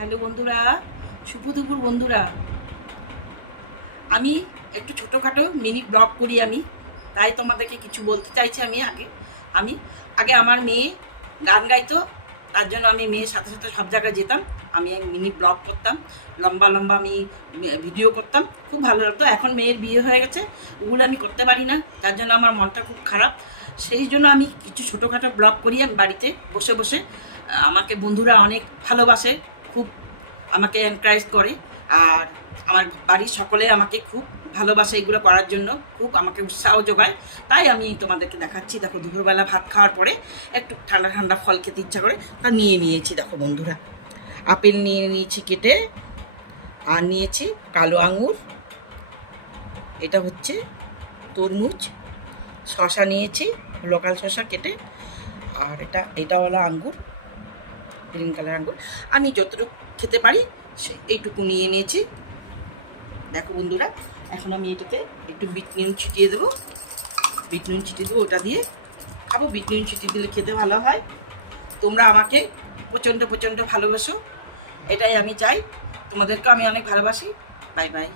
Hello বন্ধুরা, শুভ দুপুর বন্ধুরা। আমি একটু ছোটোখাটো মিনি ব্লগ করি আমি, তাই তোমাদেরকে কিছু বলতে চাইছি। আমি আগে আমার মেয়ে গান গাইতো, তার জন্য আমি মেয়ের সাথে সাথে সব জায়গায় যেতাম। আমি মিনি ব্লগ করতাম, লম্বা লম্বা আমি ভিডিও করতাম, খুব ভালো লাগতো। এখন মেয়ের বিয়ে হয়ে গেছে, ওগুলো আমি করতে পারি না, তার জন্য আমার মনটা খুব খারাপ। সেই জন্য আমি কিছু ছোটোখাটো ব্লগ করি আমি বাড়িতে বসে বসে। আমাকে বন্ধুরা অনেক ভালোবাসে, খুব আমাকে এনকারেজ করে, আর আমার বাড়ির সকলে আমাকে খুব ভালোবাসে এগুলো করার জন্য, খুব আমাকে উৎসাহ যোগায়। তাই আমি তোমাদেরকে দেখাচ্ছি। দেখো, দুপুরবেলা ভাত খাওয়ার পরে একটু ঠান্ডা ঠান্ডা ফল খেতে ইচ্ছা করে, তা নিয়ে নিয়েছি। দেখো বন্ধুরা, আপেল নিয়ে নিয়েছি কেটে, আর নিয়েছি কালো আঙুর, এটা হচ্ছে তরমুজ, শশা নিয়েছি লোকাল শশা কেটে, আর এটা হলো আঙ্গুর, গ্রিন কালার আঙ্গুর। আমি যতটুকু খেতে পারি এইটুকু নিয়ে নিয়েছি। দেখো বন্ধুরা, এখন আমি এটাতে একটু বিট নুন ছিটিয়ে দেবো। বিট নুন ছিটিয়ে দেবো, ওটা দিয়ে খাবো। বিট নুন ছিটিয়ে দিলে খেতে ভালো হয়। তোমরা আমাকে প্রচণ্ড প্রচণ্ড ভালোবাসো, এটাই আমি চাই। তোমাদেরকে আমি অনেক ভালোবাসি। Bye bye.